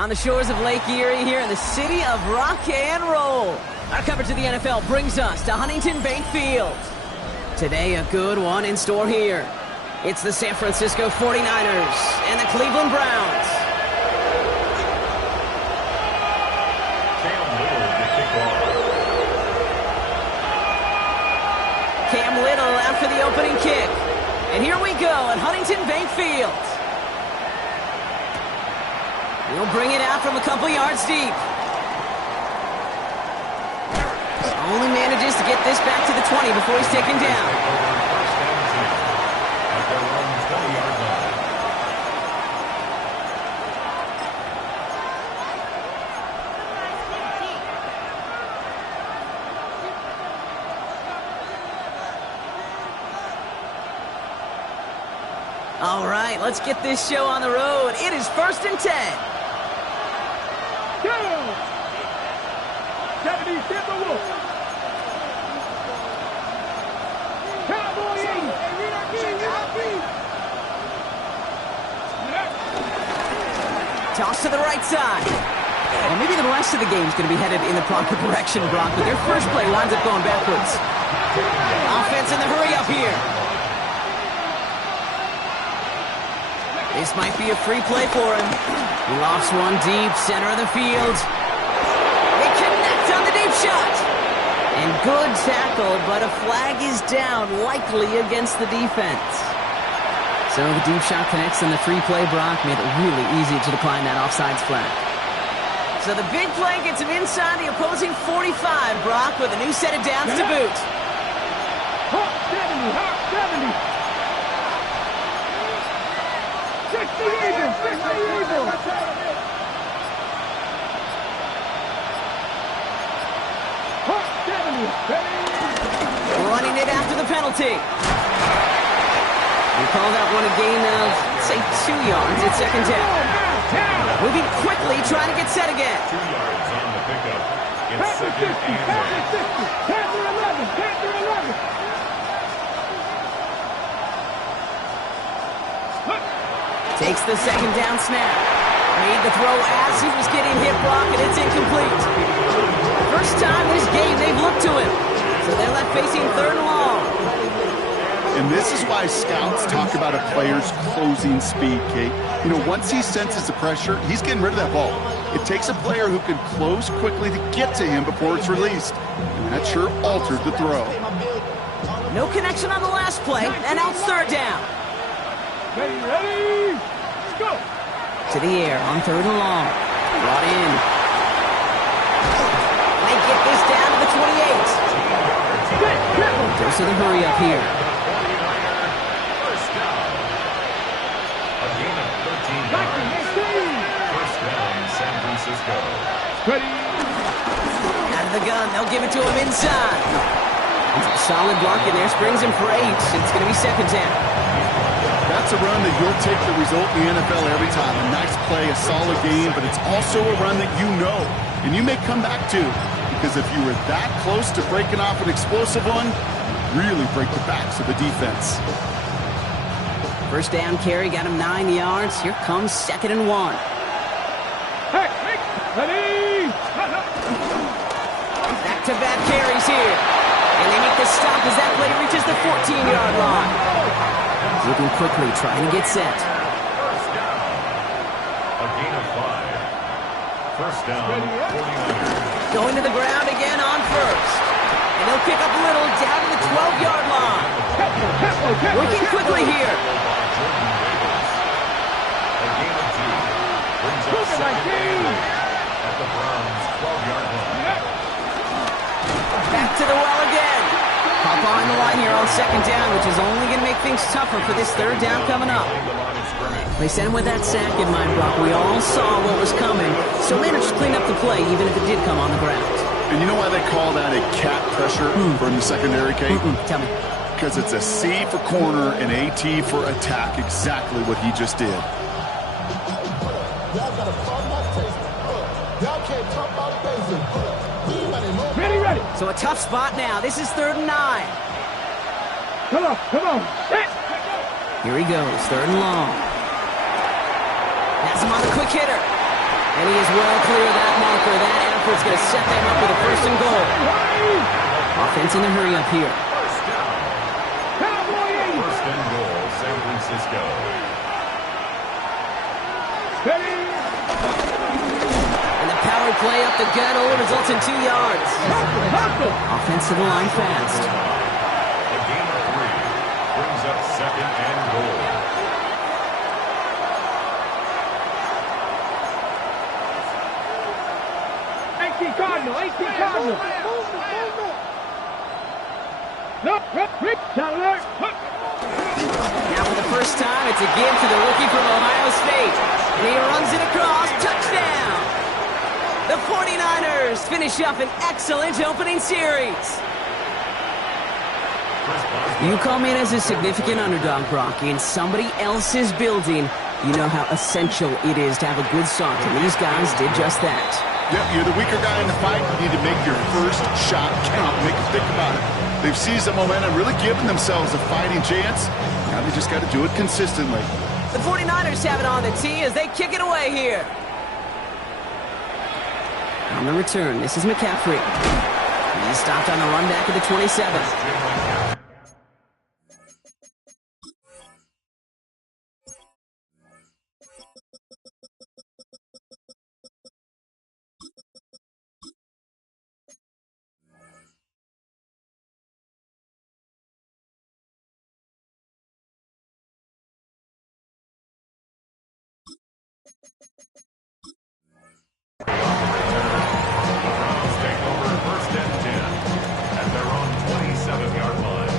on the shores of Lake Erie here in the city of rock and roll. Our coverage of the NFL brings us to Huntington Bank Field. Today, a good one in store here. It's the San Francisco 49ers and the Cleveland Browns. Cam Little after the opening kick. And here we go at Huntington Bank Field. He'll bring it out from a couple yards deep. Only manages to get this back to the 20 before he's taken down. All right, let's get this show on the road. It is 1st and 10. Go! 70, hit the wolf. Cowboy 80. Toss to the right side. Well, maybe the rest of the game is going to be headed in the proper direction, Brock, but their first play winds up going backwards. Offense in the hurry up here. This might be a free play for him. He lofts one deep, center of the field. They connect on the deep shot. And good tackle, but a flag is down, likely against the defense. So the deep shot connects and the free play, Brock, made it really easy to decline that offsides flag. So the big play gets him inside the opposing 45, Brock, with a new set of downs to boot. Hawk 70, Hawk 70. 60 even, 60 even. Hawk 70, Running it after the penalty. We call that one a gain of, say, 2 yards. It's second down. Moving quickly, trying to get set again. 2 yards on the pickup. It's second and 10. Panther 11, Panther 11. Takes the second down snap. Made the throw as he was getting hit, Brock, and it's incomplete. First time this game they've looked to him. So they're left facing 3rd and long. And this is why scouts talk about a player's closing speed, Kate. You know, once he senses the pressure, he's getting rid of that ball. It takes a player who can close quickly to get to him before it's released. And that sure altered the throw. No connection on the last play, and out 3rd down. Ready, go! To the air on 3rd and long. Brought in. They get this down to the 28. Goes to the hurry up here. first down. A gain of 13 yards. First down, San Francisco. Ready. Out of the gun, they'll give it to him inside. Solid block in there, springs him for 8. It's going to be second down. That's a run that you'll take the result in the NFL every time. A nice play, a solid game, but it's also a run that you know, and you may come back to, because if you were that close to breaking off an explosive one, really break the backs of the defense. First down carry, got him 9 yards. Here comes 2nd and 1. Hey, ready. Back-to-back carries here. And they make the stop as that play reaches the 14-yard line. Looking quickly, trying to get set. First down. A gain of 5. First down, 49ers. Going to the ground again on first. And they'll pick up Little down to the 12-yard line. Working quickly here. A gain of 2. Brings up second and 8 at the Browns' 12-yard line. Back to the well again. Hop on the line here on second down, which is only going to make things tougher for this 3rd down coming up. They sent him with that sack in mind, Brock. We all saw what was coming, so managed to clean up the play, even if it did come on the ground. And you know why they call that a cat pressure from the secondary, Kate? Tell me. Because it's a C for corner and a T for attack, exactly what he just did. Y'all got a problem out tasting. Y'all can't talk about basic. Ready. So a tough spot now. This is 3rd and 9. Come on. Here he goes, 3rd and long. Has him on the quick hitter. And he is well clear of that marker. That effort's going to set them up with a first and goal. Offense in the hurry up here. First down. First and goal, San Francisco. And the power play up the gut only results in 2 yards. Offense to the line fast. A gain of 3 brings up second and goal. 18 Cardinal. Look, Rick, Chandler. Now for the first time, it's a give to the rookie from Ohio State. And he runs it across. Touchdown! The 49ers finish up an excellent opening series. You come in as a significant underdog, Brock, in somebody else's building. You know how essential it is to have a good start, and these guys did just that. Yep, you're the weaker guy in the fight. You need to make your first shot count. Make them think about it. They've seized the momentum, really given themselves a fighting chance. Now they just got to do it consistently. The 49ers have it on the tee as they kick it away here. On the return, this is McCaffrey. He's stopped on the run back of the 27. Browns take over first and 10 at their own 27-yard line.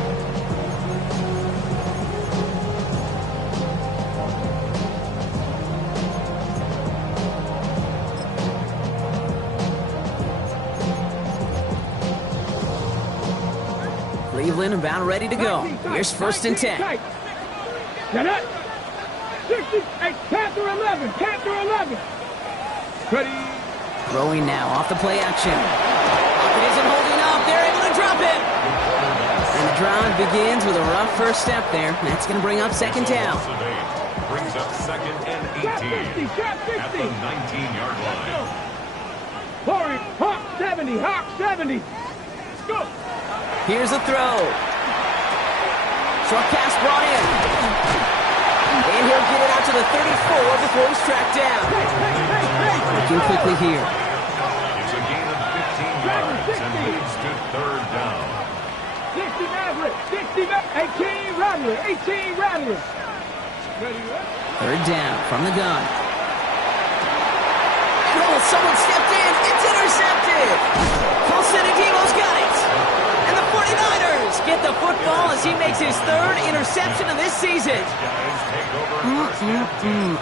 Cleveland about ready to go. Here's first and 10. Get it. 68, Panther 11. Ready. Throwing now off the play action. Pocket isn't holding up. They're able to drop it. And the drive begins with a rough first step there. That's going to bring up second down. Brings up second and 18 at the 19-yard line. Corey, Hawk 70. Go. Here's a throw. Short pass brought in. And he'll get it out to the 34 before he's tracked down. Looking quickly here. It's a gain of 15 yards and moves to third down. 60 Maverick. 18 Rattler. Third down from the gun. And someone stepped in. It's intercepted. Paulson Adimo's got it. And the 49ers get the football as he makes his third interception of this season.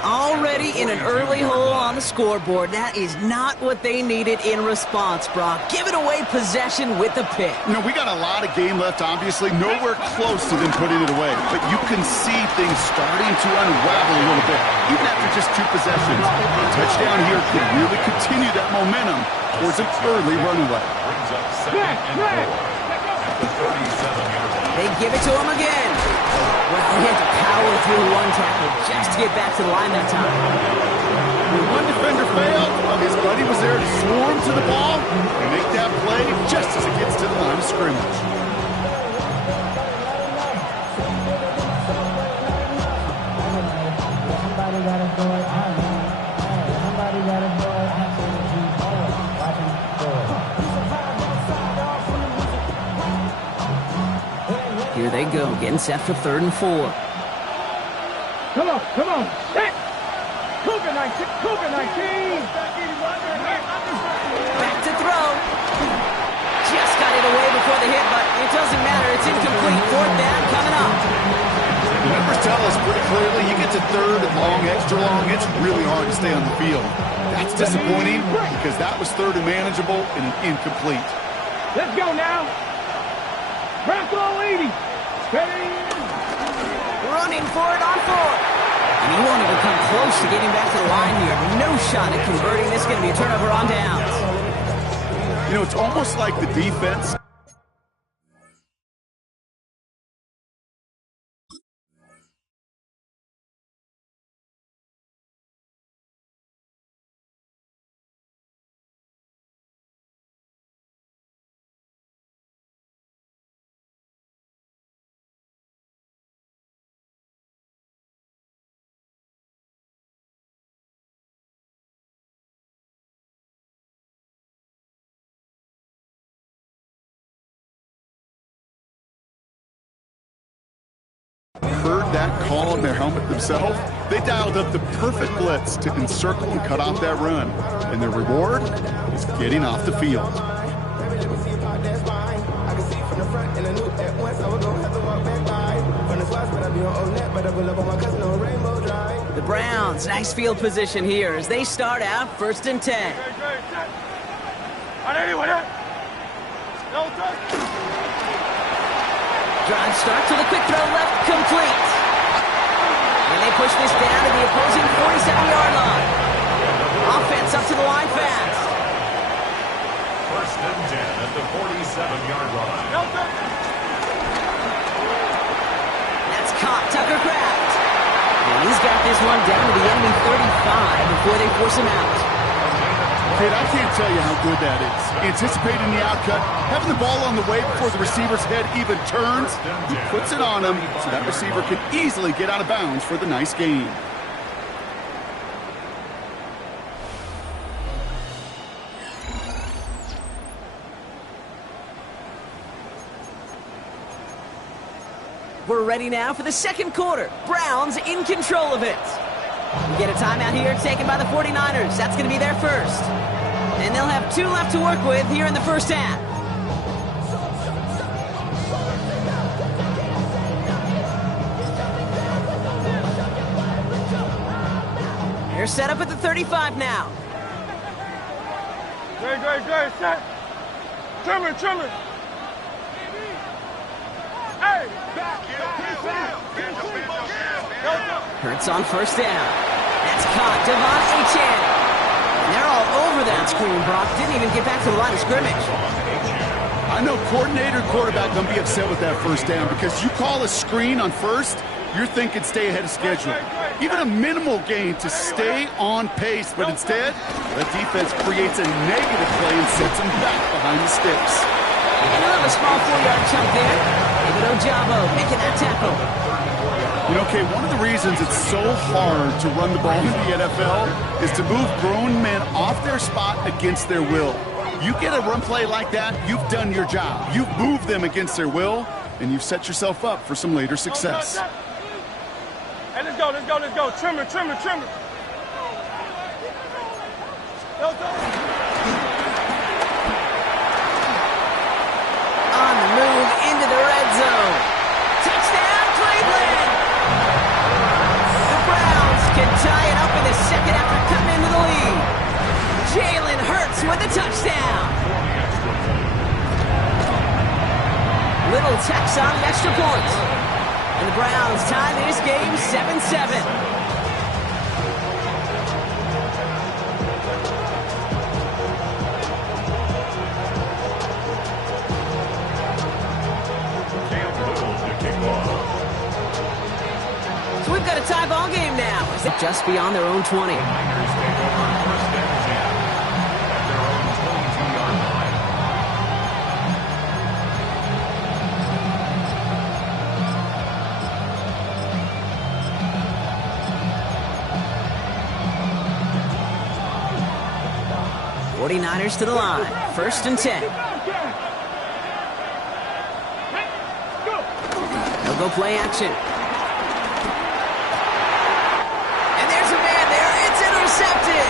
Already in an early hole on the scoreboard. That is not what they needed in response, Brock. Giving away possession with the pick. You know, we got a lot of game left, obviously. Nowhere close to them putting it away. But you can see things starting to unravel a little bit, even after just 2 possessions. A touchdown here could really continue that momentum towards an early runaway. Brings up second and 4 at the 37-yard line. They give it to him again. Well, he had to power through one tackle just to get back to the line that time. When one defender failed, his buddy was there to swarm to the ball and make that play just as it gets to the line of scrimmage. Here they go, getting set for third and 4. Come on. Set. Cougar 19. Back to throw. Just got it away before the hit, but it doesn't matter. It's incomplete. Fourth down coming up. The numbers tell us pretty clearly, you get to third and long, extra long, it's really hard to stay on the field. That's disappointing because that was third and manageable and an incomplete. Let's go now. Bronco 80. Ready. Running for it on 4th. And he won't even come close to getting back to the line here. No shot at converting. This is going to be a turnover on downs. You know, it's almost like the defense that call on their helmet themselves? They dialed up the perfect blitz to encircle and cut off that run. And their reward is getting off the field. The Browns, nice field position here as they start out 1st and 10. Drive start to the quick throw left, complete. And they push this down to the opposing 47-yard line. Offense up to the line fast. 1st and 10 at the 47-yard line. That's caught, Tucker Kraft. And he's got this one down to the enemy 35 before they force him out. Kid, I can't tell you how good that is. Anticipating the outcut, having the ball on the way before the receiver's head even turns, he puts it on him so that receiver can easily get out of bounds for the nice gain. We're ready now for the second quarter. Browns in control of it. We get a timeout here taken by the 49ers. That's going to be their first. And they'll have 2 left to work with here in the first half. They're set up at the 35 now. Great, set. Trimmer. Hey, back. Hurts on 1st down. That's caught. Devon Achane. And they're all over that screen. Brock didn't even get back to the line of scrimmage. I know coordinator and quarterback going to be upset with that 1st down because you call a screen on 1st, you're thinking stay ahead of schedule. Even a minimal gain to stay on pace, but instead, the defense creates a negative play and sets them back behind the sticks. And they'll have a small 4-yard chunk there. David Ojabo making that tackle. You know, Kay, one of the reasons it's so hard to run the ball in the NFL is to move grown men off their spot against their will. You get a run play like that, you've done your job. You've moved them against their will, and you've set yourself up for some later success. Hey, let's go. Trimmer. On the move into the red zone. Touchdown, Cleveland! The Browns can tie it up in the second after cutting into the lead. Jalen Hurts with a touchdown. Little tax on the extra points. And the Browns tie this game 7-7. So we've got a tie ball game now. Is it just beyond their own 20? Niners take over 1st and 10 at their own 22-yard line. '49ers to the line. 1st and 10. They'll go play action. And there's a man there. It's intercepted.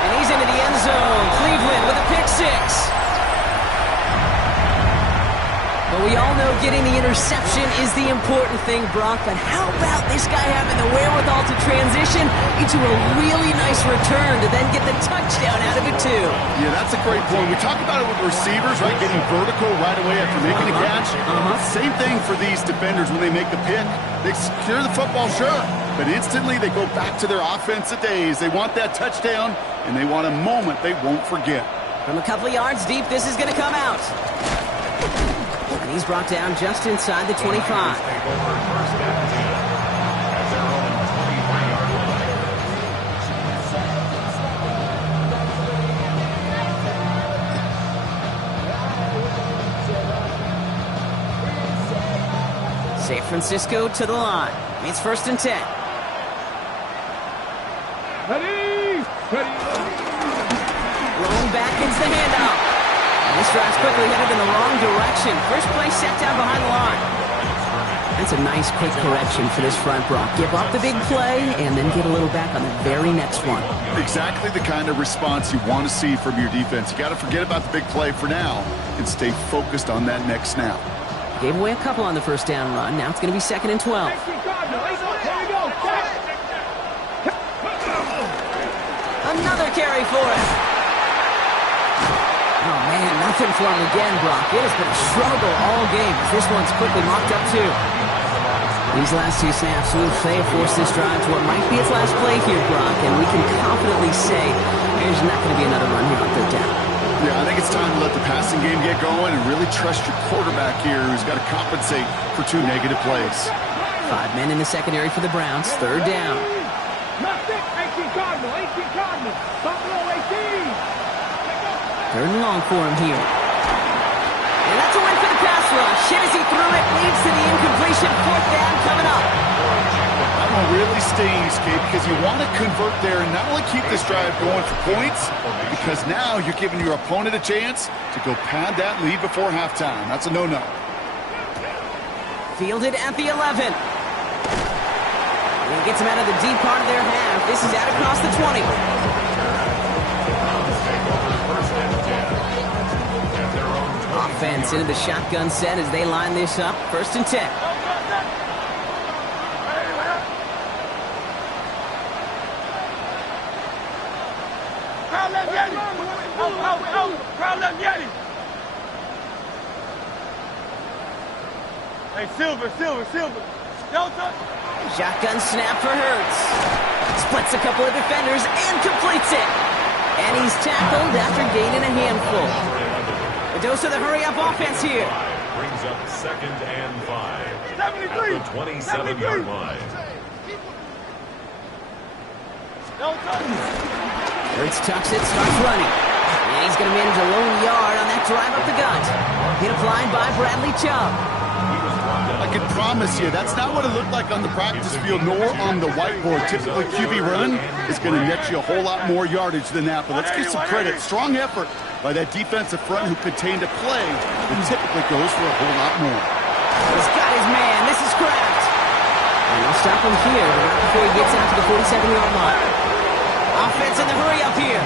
And he's into the end zone. Cleveland with a pick 6. But we all know getting the interception is the important thing, Brock. But how about this guy having the wherewithal to transition into a really nice return to then get the touchdown out of it, too? Yeah, that's a great point. We talk about it with receivers, right? Getting vertical right away after making a catch. Same thing for these defenders when they make the pick. They secure the football, sure, but instantly they go back to their offensive days. They want that touchdown, and they want a moment they won't forget. From a couple of yards deep, this is going to come out. And he's brought down just inside the 25. Take over 1st and 10 at their own 23-yard line. San Francisco to the line. It's 1st and 10. Ready. Blown back into the handoff. This drive's quickly headed in the wrong direction. First play set down behind the line. That's a nice quick correction for this front, Brock. Give up the big play and then get a little back on the very next one. Exactly the kind of response you want to see from your defense. You got to forget about the big play for now and stay focused on that next snap. Gave away a couple on the first down run. Now it's going to be 2nd and 12. Another carry for him. Oh, man, nothing for him again, Brock. It has been a struggle all game. This one's quickly mocked up, too. These last 2 snaps will force this drive to what might be its last play here, Brock, and we can confidently say there's not going to be another run here on 3rd down. Yeah, I think it's time to let the passing game get going and really trust your quarterback here who's got to compensate for 2 negative plays. 5 men in the secondary for the Browns. 3rd down. 3rd and long for him here. And that's a win for the pass rush. Hennessy threw it, leads to the incompletion. 4th down coming up. That one really stings, Kate, because you want to convert there and not only keep this drive going for points, because now you're giving your opponent a chance to go pad that lead before halftime. That's a no-no. Fielded at the 11. And he gets him out of the deep part of their half. This is out across the 20. Offense into the shotgun set as they line this up. 1st and 10. Crowd left Yeti. Crowd left Yeti. Hey, Silver. Delta. Shotgun snap for Hurts. Splits a couple of defenders and completes it. And he's tackled after gaining a handful. A dose of the hurry-up offense here. Brings up 2nd and 5. 73. At the 27-yard line. Hurts tucks it, starts running. And he's going to manage a lone yard on that drive up the gut. Hit applied by Bradley Chubb. I can promise you, that's not what it looked like on the practice field nor on the whiteboard. Typically, QB run is going to net you a whole lot more yardage than that. But let's give some credit. Strong effort by that defensive front who contained a play that typically goes for a whole lot more. He's got his man. This is Kraft. And they'll stop him here, but not before he gets out to the 47-yard line. Offense in the hurry up here.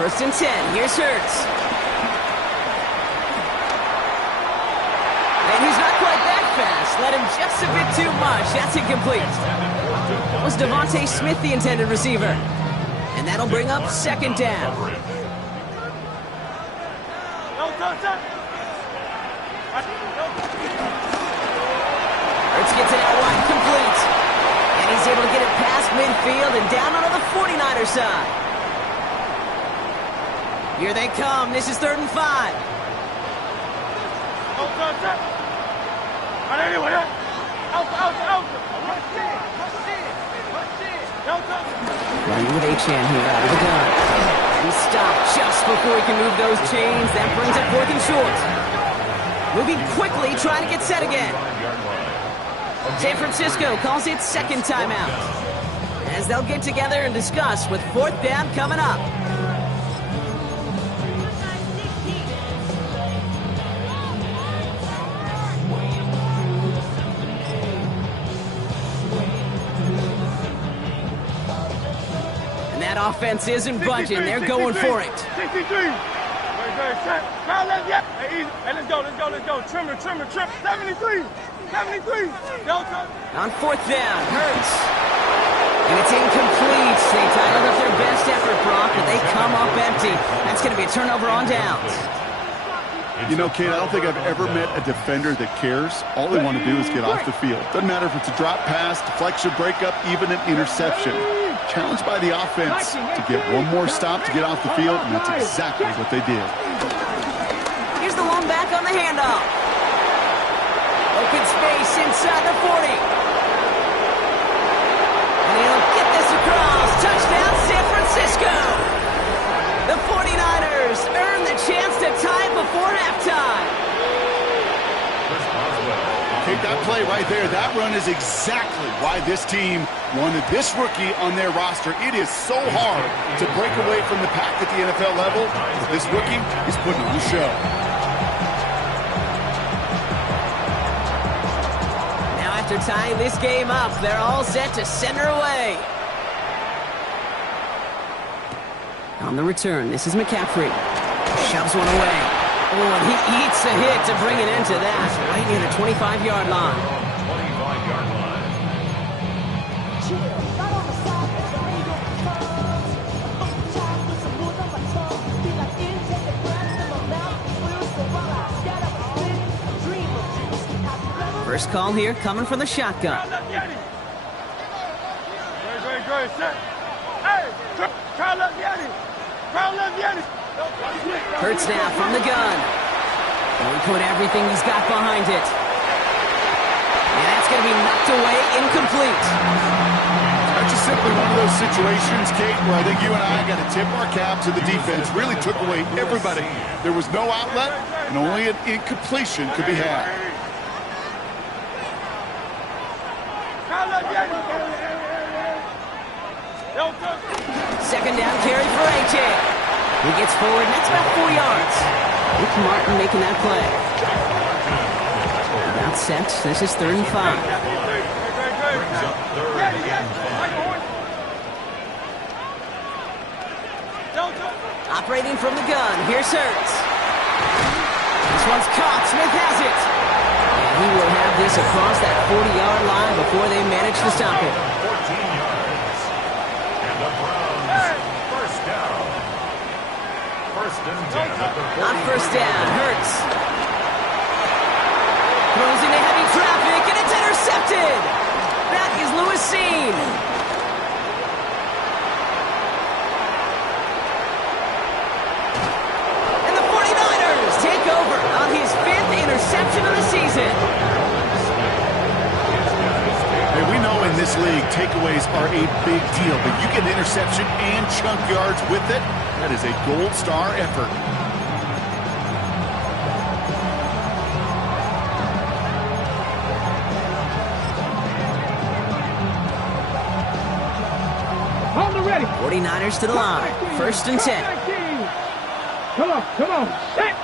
First and 10. Here's Hurts. And he's not quite that fast. Let him just a bit too much. That's incomplete. That was Devontae Smith, the intended receiver. And that'll bring up 2nd down. Hurts gets it out wide, complete. And he's able to get it past midfield and down onto the 49er side. Here they come. This is 3rd and 5. Running with Achane here out of the gun. He stopped just before he can move those chains. That brings up 4th and short. Moving quickly, trying to get set again. San Francisco calls it 2nd timeout. As they'll get together and discuss with 4th down coming up. Offense isn't budging. They're going for it. 63. Hey, let's go. Trimmer. 73. Delta. On 4th down, Hurts. And it's incomplete. They titled up their best effort, Brock, but they come up empty. That's going to be a turnover on downs. You know, Kate, I don't think I've ever met a defender that cares. All they want to do is get off the field. Doesn't matter if it's a drop pass, deflection, breakup, even an interception. Challenged by the offense to get one more stop to get off the field, and that's exactly what they did. Here's the long back on the handoff. Open space inside the 40. And he'll get this across. Touchdown, San Francisco. The 49ers earn the chance to tie before halftime. Okay, Kate, that play right there, that run is exactly why this team wanted this rookie on their roster. It is so hard to break away from the pack at the NFL level. This rookie is putting on a show. Now after tying this game up, they're all set to send her away. On the return, this is McCaffrey. Shoves one away. Oh, and he eats a hit to bring it into that, right near the 25-yard line. 25-yard line. First call here coming from the shotgun. Great, set. Hey, try left Yeti. Try left Yeti. Hurts now from the gun. And he put everything he's got behind it. And that's going to be knocked away, incomplete. That's just simply one of those situations, Kate, where I think you and I got to tip our cap to the defense. Really took away everybody. There was no outlet, and only an incompletion could be had. Second down carry for A.J. He gets forward, and that's about 4 yards. Rick Martin making that play. About set. This is 3rd and 5. Brings up 3rd and 5. Operating from the gun. Here's Hurts. This one's caught. Smith has it. And he will have this across that 40-yard line before they manage to stop it. 14 yards. And the Browns, first down. First and 10 at the 40. On first down, Hurts. Throws into heavy traffic, and it's intercepted. That is Lewis Cine. And the 49ers take over on his 5th interception of the season. Hey, we know in this league, takeaways are a big deal, but you get an interception and chunk yards with it. That is a gold star effort. Hold it ready. 49ers to the line. First and 10. Come on. Set.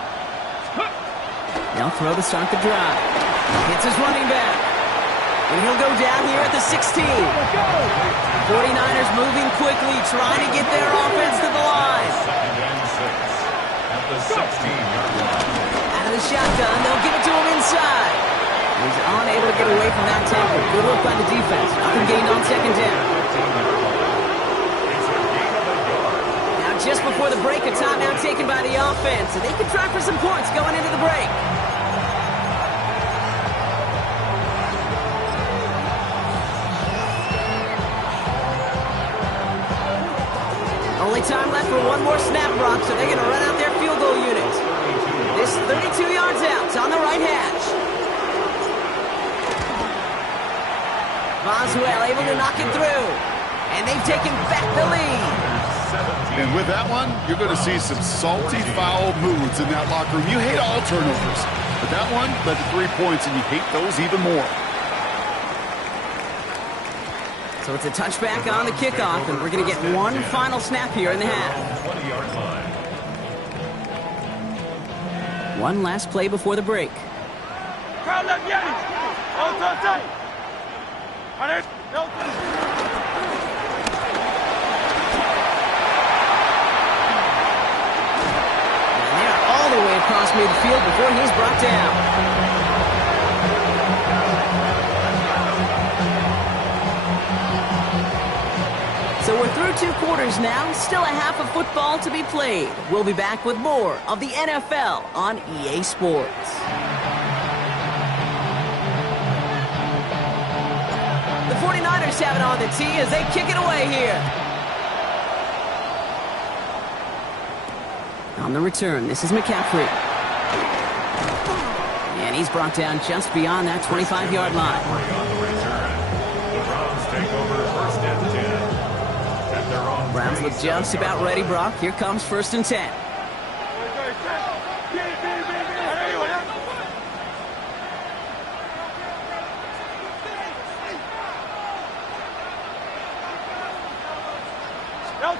They'll throw to start the drive. Hits his running back. And he'll go down here at the 16. 49ers moving quickly, trying to get their offense to the line. 2nd and 6 at the 16-yard line. Out of the shotgun, they'll give it to him inside. He's unable to get away from that tackle. Good look by the defense. Nothing gained on 2nd down. It's a gain of a yard. Now just before the break, a timeout taken by the offense, and they can try for some points going into the break. Only time left for one more snap, Brock, so they're going to run out their field goal unit. This 32 yards out. It's on the right hash. Boswell able to knock it through. And they've taken back the lead. And with that one, you're going to see some salty, foul moods in that locker room. You hate all turnovers, but that one led to 3 points, and you hate those even more. So it's a touchback on the kickoff, and we're going to get one final snap here in the half. 20-yard line. One last play before the break. Crowd left Yeti. Outside. And they're all the way across midfield before he's brought down. So we're through 2 quarters now, still a half of football to be played. We'll be back with more of the NFL on EA Sports. The 49ers have it on the tee as they kick it away here. On the return, this is McCaffrey. And he's brought down just beyond that 25-yard line. On the return, the Browns take over first and 10. At their own Browns look just about ready, Brock. Here comes 1st and 10. A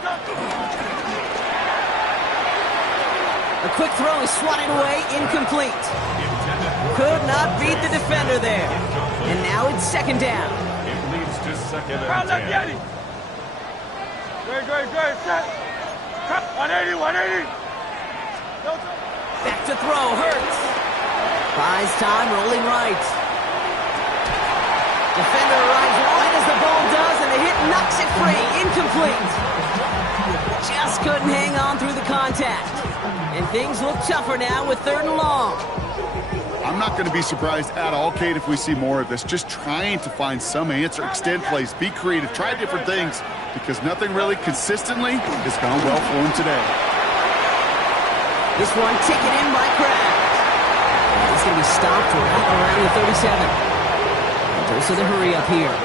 quick throw is swatted away, incomplete. Could not beat the defender there. And now it's second down. It leads to second Crown and left, Yeti. 10. Great, set. 180, 180. Back to throw, Hurts. Buys time, rolling right. Defender arrives right as the ball does, and the hit knocks it free. Incomplete. Just couldn't hang on through the contact. And things look tougher now with 3rd and long. I'm not going to be surprised at all, Kate, if we see more of this. Just trying to find some answer, extend plays, be creative, try different things, because nothing really consistently has gone well for him today. This one taken in by Kraft. He's going to be stopped right around the 37. Dose of the hurry up here.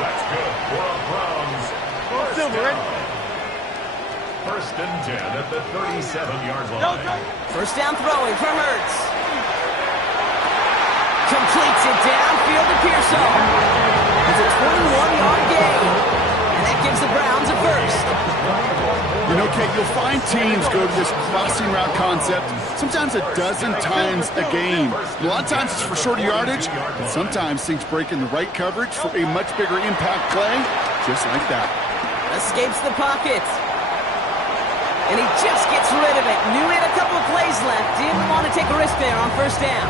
That's good for a Browns. First and 10 at the 37-yard line. First down throwing for Hurts. Completes it downfield to Pearsall. It's a 21-yard gain. And that gives the Browns a first. You know, Kate, you'll find teams go to this crossing route concept sometimes a dozen times a game. A lot of times it's for shorter yardage, but sometimes things break in the right coverage for a much bigger impact play, just like that. Escapes the pocket. And he just gets rid of it. Knew he had a couple of plays left. Didn't want to take a risk there on first down.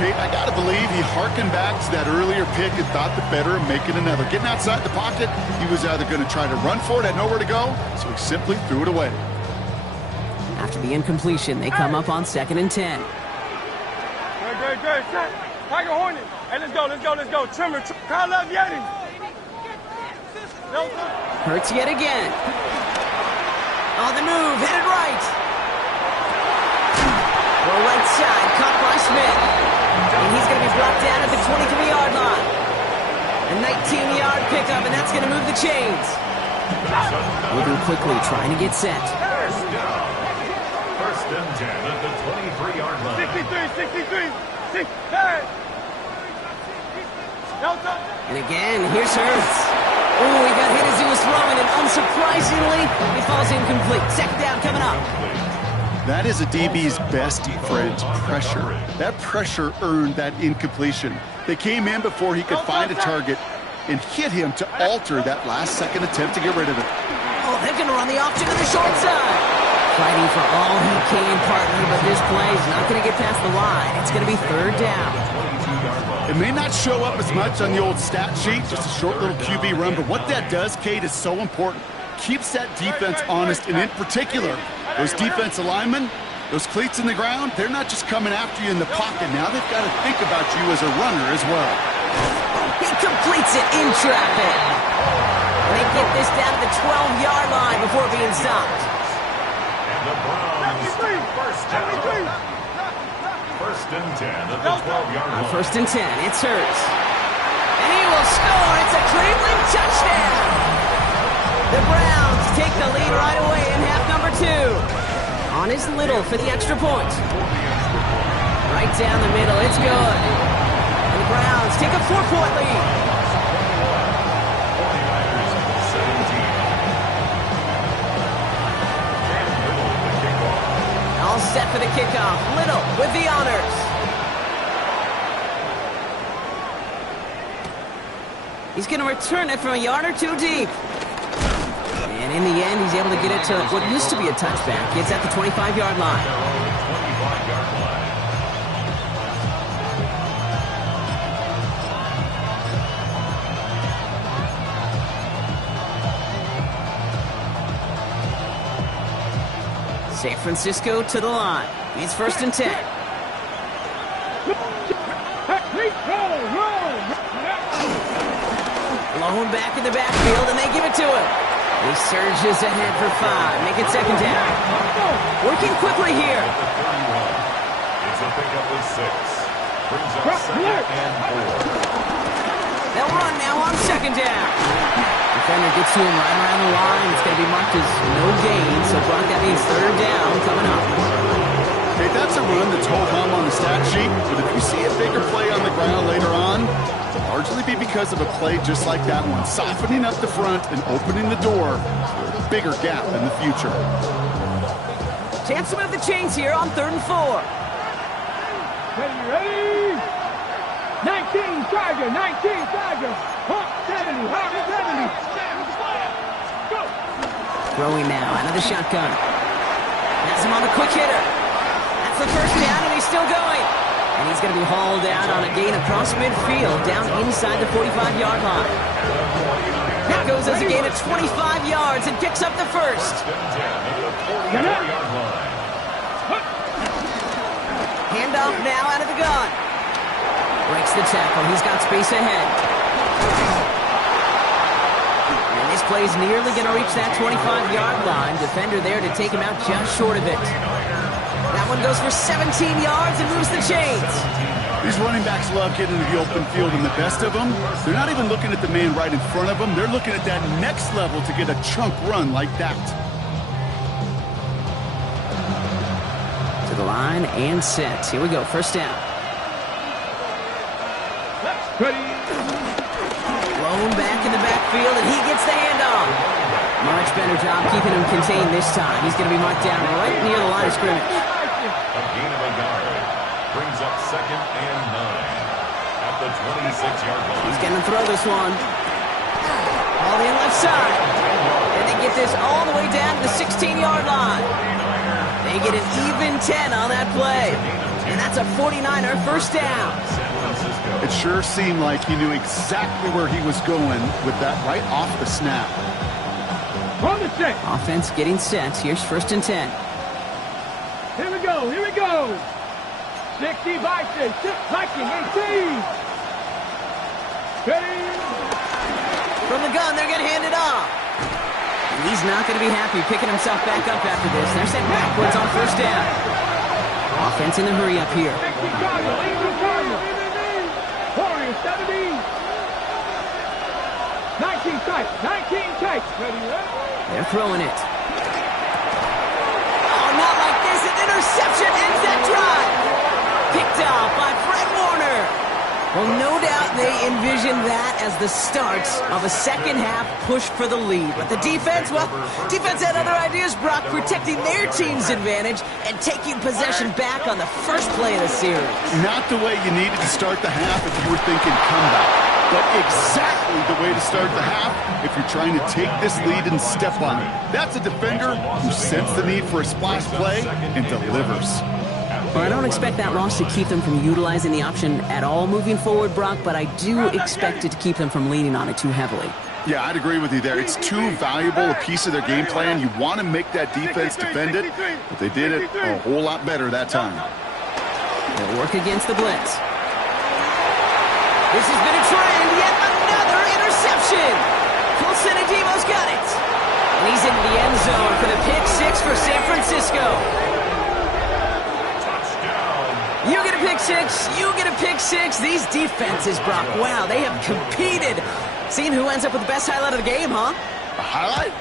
Kate, I got to believe he harkened back to that earlier pick and thought the better of making another. Getting outside the pocket, he was either going to try to run for it, had nowhere to go, so he simply threw it away. After the incompletion, they come up on 2nd and 10. Great. Tiger Hornet. Hey, let's go. Trimmer. Crown left, Yeti. Hurts yet again. On the move, headed right. Well, right side, caught by Smith. And he's going to be brought down at the 23-yard line. A 19-yard pickup, and that's going to move the chains. Moving quickly, trying to get set. First and 10 at the 23-yard line. 63. And again, here's Hurts. Oh, he got hit as he was throwing, and unsurprisingly, he falls incomplete. Second down coming up. That is a DB's best friend, pressure. That pressure earned that incompletion. They came in before he could find a target and hit him to alter that last-second attempt to get rid of it. Oh, they're going to run the option to the short side. Fighting for all he can, partner, but this play is not going to get past the line. It's going to be 3rd down. It may not show up as much on the old stat sheet, just a short little QB run, but what that does, Kate, is so important. Keeps that defense honest, and in particular, those defensive linemen, those cleats in the ground, they're not just coming after you in the pocket. Now they've got to think about you as a runner as well. He completes it in traffic. And they get this down to the 12-yard line before being stopped. And the Browns first down. First and 10 at the 12-yard line. First and 10, it's Hurts. And he will score. It's a Cleveland touchdown. The Browns take the lead right away in half number 2. On is Little for the extra point. Right down the middle, it's good. And the Browns take a 4-point lead. 49ers 17. All set for the kickoff. Little with the honors. He's going to return it from a yard or 2 deep. And in the end, he's able to get it to what used to be a touchback. It's at the 25-yard line. 25-yard line. San Francisco to the line. It's first and 10. Blown back in the backfield, and they give it to him. He surges ahead for 5. Make it second down. Working quickly here. It's a pickup of 6. Brings up second and 4. They'll run now on second down. Defender gets to him right around the line. It's going to be marked as no gain, so Brock, that means 3rd down coming up. that's a run that's ho-hum on the stat sheet, but if you see a bigger play on the ground later on, it'll largely be because of a play just like that one, softening up the front and opening the door for a bigger gap in the future. Chance to move the chains here on 3rd and 4. Ready? 19 Tiger, 19 Tiger. Hawk 70, Hawk 70. Go. Throwing now out of the shotgun. That's him on the quick hitter. That's the first down, and he's still going. And he's going to be hauled out on a gain across midfield, down inside the 45-yard line. That goes as a gain of 25 yards and picks up the first. Handoff now out of the gun. Breaks the tackle. He's got space ahead. And this play's nearly going to reach that 25-yard line. Defender there to take him out just short of it. That one goes for 17 yards and moves the chains. These running backs love getting into the open field, and the best of them, they're not even looking at the man right in front of them. They're looking at that next level to get a chunk run like that. To the line and set. Here we go. First down. Ready? Blown back in the backfield, and he gets the handoff. Much better job keeping him contained this time. He's going to be marked down right near the line of scrimmage. A gain of a yard. Brings up 2nd and 9 at the 26-yard line. He's going to throw this one. All in left side. And they get this all the way down to the 16-yard line. They get an even 10 on that play. And that's a 49er first down. It sure seemed like he knew exactly where he was going with that right off the snap. On the set. Offense getting set. Here's 1st and 10. Here we go, here we go. 60 Vikings, 18. Ready? From the gun, they're going to hand it off. And he's not going to be happy picking himself back up after this. They're sent backwards on first down. Offense in the hurry up here. 60 Cardinal, 80 Cardinal. Warriors, 70. 19 tight, 19 tight. Ready, ready? They're throwing it. Oh, not like this. An interception ends that drive. Picked off by Fred Warner. Well, no doubt they envisioned that as the start of a second-half push for the lead. But the defense, well, defense had other ideas, Brock, protecting their team's advantage and taking possession back on the first play of the series. Not the way you needed to start the half if you were thinking comeback, but exactly the way to start the half if you're trying to take this lead and step on it. That's a defender who sensed the need for a splash play and delivers. Well, I don't expect that loss to keep them from utilizing the option at all moving forward, Brock, but I do expect it to keep them from leaning on it too heavily. Yeah, I'd agree with you there. It's too valuable a piece of their game plan. You want to make that defense defend it, but they did it a whole lot better that time. They'll work against the blitz. This has been a trend. Yet another interception. Colson Adibo's got it. And he's into the end zone for the pick six for San Francisco. You get a pick six, you get a pick six. These defenses, Brock, wow, they have competed. Seeing who ends up with the best highlight of the game, huh? A highlight?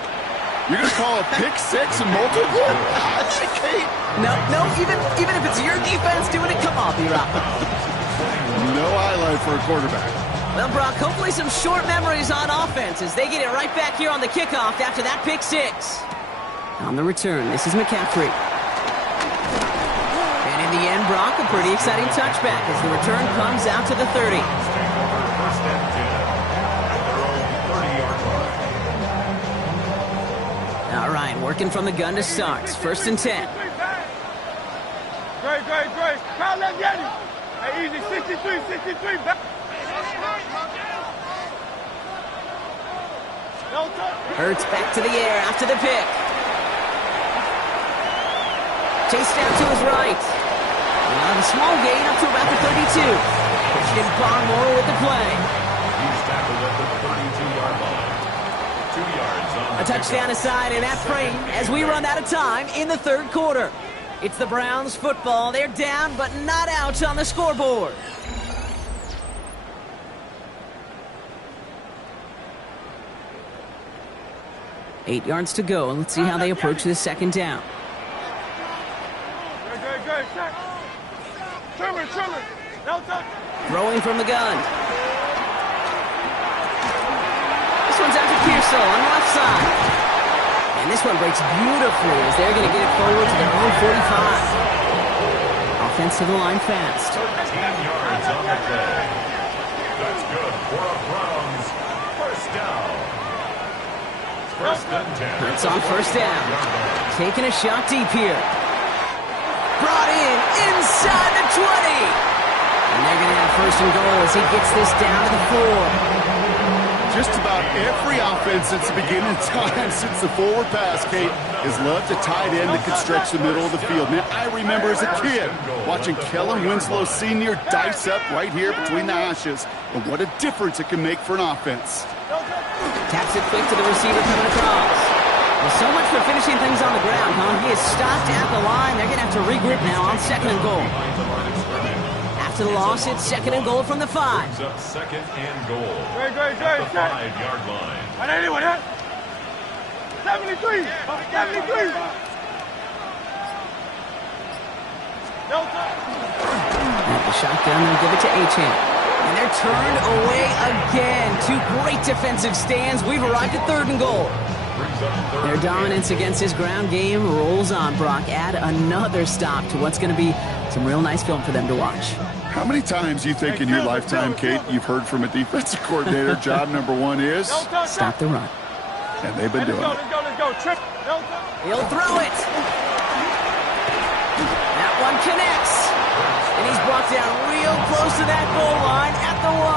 You're going to call a pick six and multiple? Highlight, Kate? No, even if it's your defense doing it, come on, B-Rock. No highlight for a quarterback. Well, Brock, hopefully some short memories on offense as they get it right back here on the kickoff after that pick six. On the return, this is McCaffrey. In the end, Brock, a pretty exciting touchback as the return comes out to the 30. First and 10 at their own 30-yard line. All right, working from the gun to start. 1st and 10. Great. Kyle, let's get it. Hey, easy, 63. Back. Hurts back to the air after the pick. Chase down to his right. A small gain up to about the 32. Christian Barmore with the play. He's tackled at the 32-yard line. 2 yards on A touchdown aside in that frame as we run out of time in the 3rd quarter. It's the Browns football. They're down but not out on the scoreboard. ,8 yards to go. Let's see how they approach this 2nd down. Great. Great, set. Trimmer. No touch. Throwing from the gun. This one's out to Pearsall on the left side. And this one breaks beautifully as they're going to get it forward to their own 45. Offense to the line fast. 13 yards on the play. That's good for a Browns first down. First and 10. It's on first down. Taking a shot deep here. Brought in inside the 20. And they're going to have first and goal as he gets this down to the 4. Just about every offense since the beginning of time, since the forward pass, Kate, has loved a tight end that could stretch the middle of the field. Man, I remember as a kid watching Kellen Winslow Sr. dice up right here between the hashes. And what a difference it can make for an offense. Taps it quick to the receiver coming across. Well, so much for finishing things on the ground, huh? He is stopped at the line. They're going to have to regroup now on second and goal. After the loss, it's second and goal from the 5. Brings up second and goal. Great, At the set. 5-yard line. And anyone hit? 73. 73. No touch. At the shotgun, they'll give it to Achane. And they're turned away again. Two great defensive stands. We've arrived at third and goal. Brings up third Their and dominance against his ground game rolls on, Brock. Add another stop to what's going to be some real nice film for them to watch. How many times do you think in your lifetime, Kate, you've heard from a defensive coordinator, job number one is? No touch. Stop the run. And they've been doing it. Let's go. Trip. No touch. He'll throw it. That one connects. And he's brought down real close to that goal line at the 1.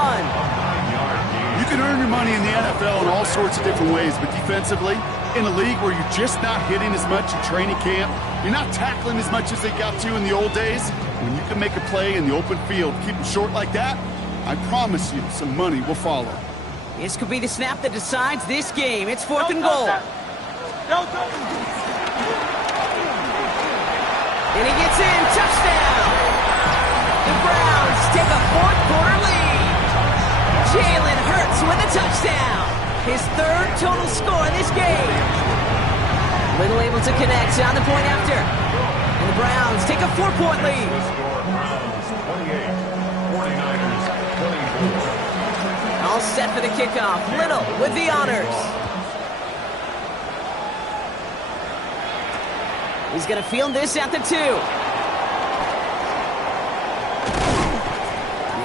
You can earn your money in the NFL in all sorts of different ways, but defensively, in a league where you're just not hitting as much in training camp, you're not tackling as much as they got to in the old days, when you can make a play in the open field, keep it short like that, I promise you some money will follow. This could be the snap that decides this game. It's fourth and goal. No touch. And he gets in. Touchdown. The Browns take a fourth quarter lead. Jalen Hurts with a touchdown. His third total score in this game. Little able to connect on the point after. And the Browns take a 4-point lead. The score, Browns 28, 49ers 24. All set for the kickoff. Little with the honors. He's going to field this at the 2.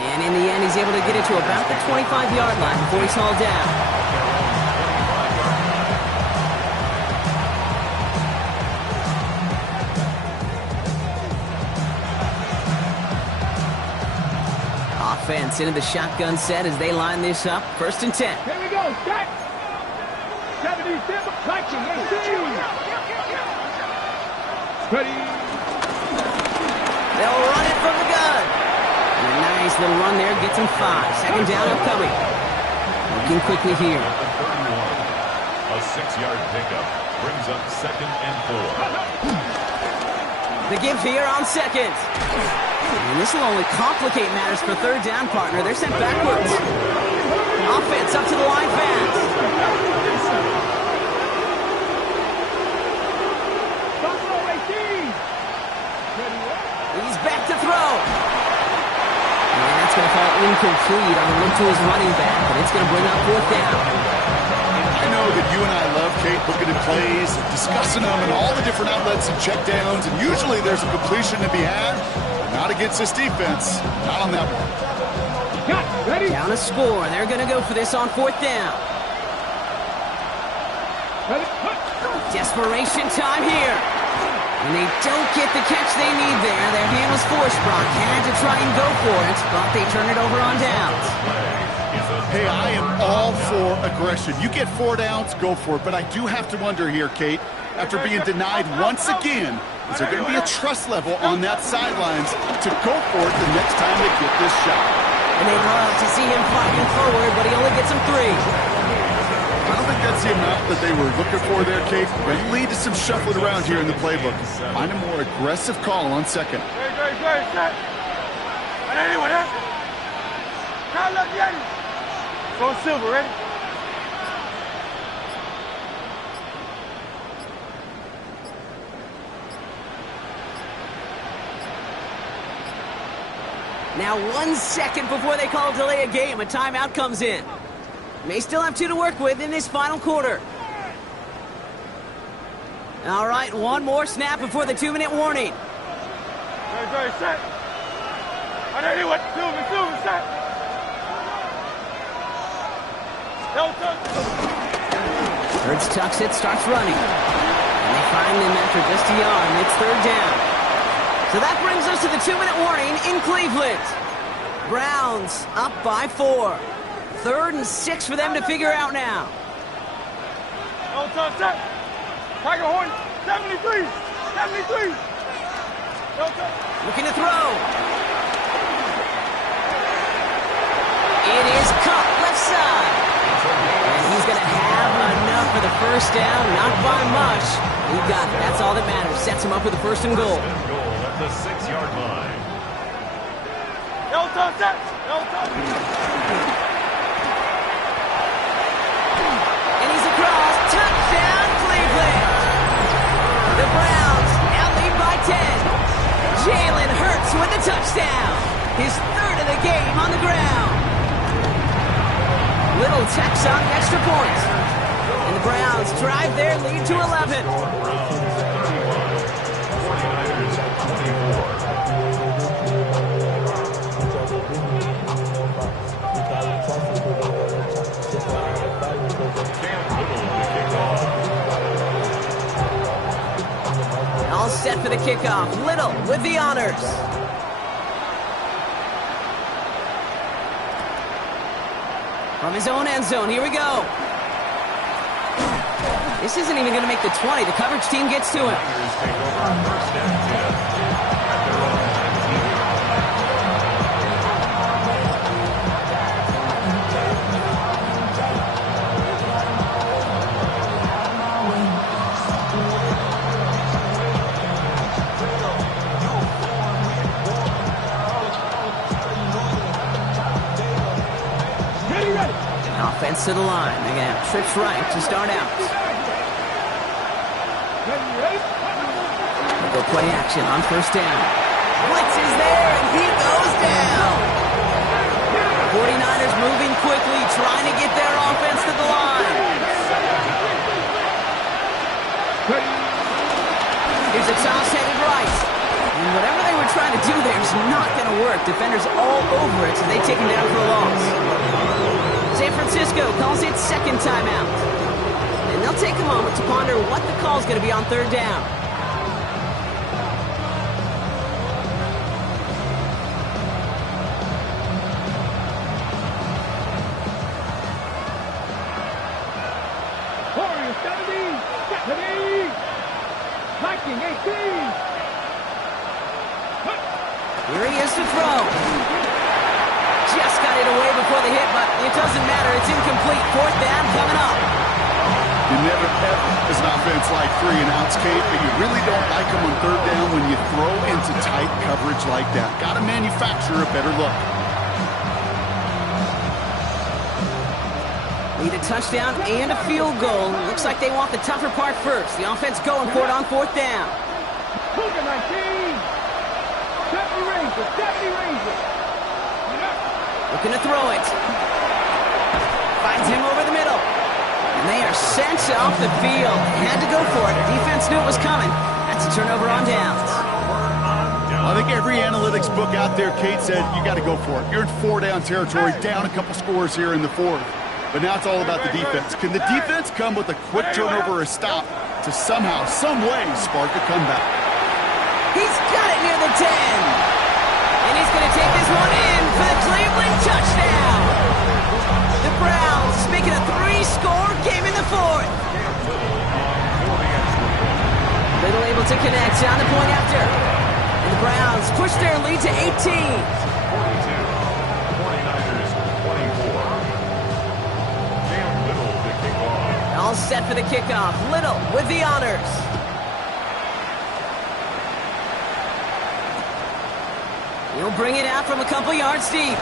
And in the end, he's able to get it to about the 25-yard line before he's hauled down. Offense into the shotgun set as they line this up. First and 10. Here we go. Set. 77. Touching. Ready. They'll run it from the gun. And a nice little run there gets him 5. Second down upcoming. Looking quickly here. A 6-yard pickup brings up second and 4. The give here on second. And this will only complicate matters for third down, partner. They're sent backwards. Offense up to the line fast. He's back to throw. And that's going to fall incomplete on the look to his running back. And it's going to bring up fourth down. I know that you and I love, Kate, looking at plays, discussing them and all the different outlets and checkdowns, and usually there's a completion to be had. Not against this defense. Not on that one. Ready. Down a score. They're going to go for this on fourth down. Desperation time here. And they don't get the catch they need there. Their hand was forced. Brock had to try and go for it, but they turn it over on downs. Hey, I am all for aggression. You get 4 downs, go for it. But I do have to wonder here, Kate, after being denied once again, is there going to be a trust level on that sidelines to go for it the next time they get this shot? And they love to see him fighting forward, but he only gets them 3. I don't think that's the amount that they were looking for there, Kate. But it lead to some shuffling around here in the playbook. Find a more aggressive call on second. Great. Set. And anyone hit? Kyle left Yeti. Go Silver. Ready. Now 1 second before they call delay a game, a timeout comes in. May still have 2 to work with in this final quarter. All right, one more snap before the 2-minute warning. Ready, set. On anyone, Silver, set. Hurts tucks it, starts running. And they find him after just a yard. It's 3rd down. So that brings us to the 2-minute warning in Cleveland. Browns up by 4. 3rd and 6 for them to figure out now. Set. Tiger Horn, 73. Looking to throw. It is caught left side. And he's going to have enough for the 1st down, not by much. He got it. That's all that matters. Sets him up with a 1st and goal. At the 6-yard line. Set. And he's across. Touchdown, Cleveland. The Browns now lead by 10. Jalen Hurts with the touchdown. His 3rd of the game on the ground. Little tacks on the extra point. And the Browns drive their lead to 11. All set for the kickoff. Little with the honors. From his own end zone, here we go. This isn't even going to make the 20. The coverage team gets to him. Take over on 1st and 10 at their own 19. Offense to the line. They're going to have trips right to start out. They'll go play action on 1st down. Blitz is there, and he goes down. 49ers moving quickly, trying to get their offense to the line. Here's a toss headed right. And whatever they were trying to do there is not going to work. Defenders all over it, so they take him down for a loss. San Francisco calls it 2nd timeout. And they'll take a moment to ponder what the call is going to be on 3rd down. Here he is to throw. Just got it away before the hit, but it doesn't matter. It's incomplete. 4th down coming up. You never ever, as an offense, like 3-and-outs, Kate, but you really don't like them on 3rd down when you throw into tight coverage like that. Got to manufacture a better look. Need a touchdown and a field goal. Looks like they want the tougher part first. The offense going for it on 4th down. Looking to throw it. Finds him over the middle. And they are sent off the field. Had to go for it. The defense knew it was coming. That's a turnover on downs. I think every analytics book out there, Kate, said you got to go for it. You're in 4-down territory, down a couple scores here in the 4th. But now it's all about the defense. Can the defense come with a quick turnover or a stop to somehow, some way, spark a comeback? He's got it near the 10. And he's going to take this one in for the Cleveland touchdown. The Browns making a 3-score game in the 4th. Little able to connect on the point after. And the Browns push their lead to 18. 49ers 24. Cam Little to kick off. All set for the kickoff. Little with the honors. He'll bring it out from a couple yards deep.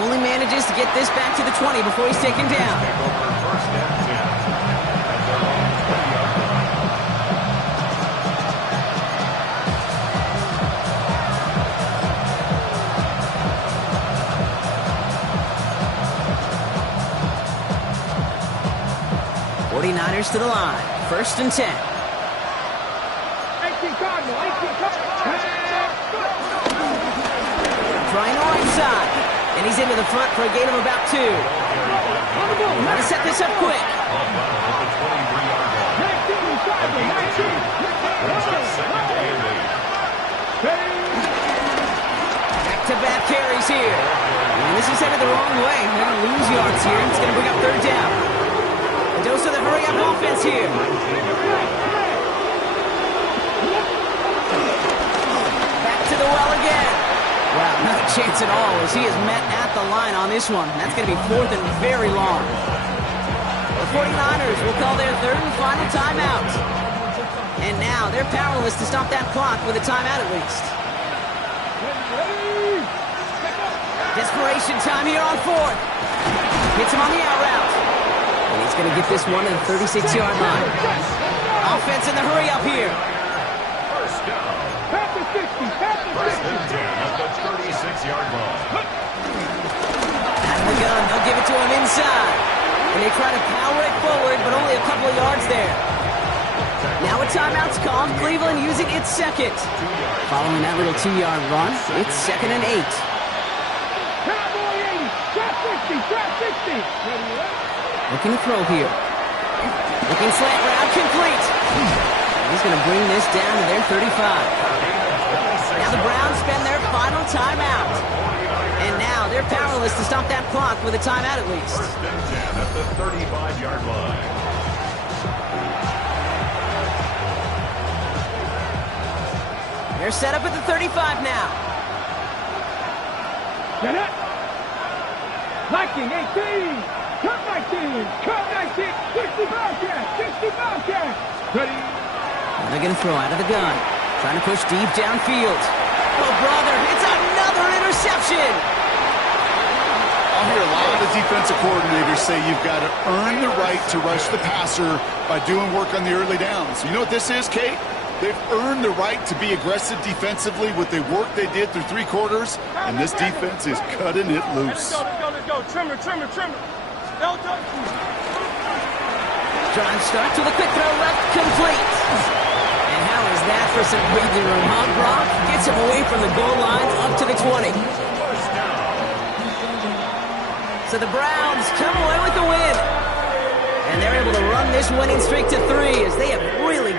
Only manages to get this back to the 20 before he's taken down. Take over 1st and 10 at their own 20-yard line. 49ers to the line. 1st and 10. 18 Cardinal, 18 Cardinal. Trying the right side. And he's into the front for a gain of about 2. Trying to set this up quick. Back-to-back carries here. And this is headed the wrong way. They're going to lose yards here. It's going to bring up 3rd down. A dose of the hurry-up offense here. Back to the well again. Wow, not a chance at all as he is met at the line on this one. That's going to be 4th and very long. The 49ers will call their 3rd and final timeout. And now they're powerless to stop that clock with a timeout at least. Desperation time here on 4th. Hits him on the out route. And he's going to get this one at the 36-yard line. Offense in the hurry up here. First down. First and 10 at the 36-yard line. Out of the gun, they'll give it to him inside. And they try to power it forward, but only a couple of yards there. Now a timeout's called. Cleveland using its 2nd. Following that little 2-yard run, it's 2nd and 8. Looking to throw here. Looking slant route, complete. He's going to bring this down to their 35. Now the Browns spend their final timeout. And now they're powerless to stop that clock with a timeout at least. First and 10 at the 35-yard line. They're set up at the 35 now. Get it. Viking 18. Cut 19. Cut 19. 60 Bobcat. 60 Bobcat. Ready. Now they're going to throw out of the gun. Trying to push deep downfield. Oh, brother, it's another interception. I'll hear a lot of defensive coordinators say you've got to earn the right to rush the passer by doing work on the early downs. You know what this is, Kate? They've earned the right to be aggressive defensively with the work they did through 3 quarters, and this defense is cutting it loose. Let's go. Trimmer. Drive starts with a quick throw left, complete. And how is that for some breathing room, huh, Brock? Gets him away from the goal line up to the 20. So the Browns come away with the win. And they're able to run this winning streak to 3 as they have really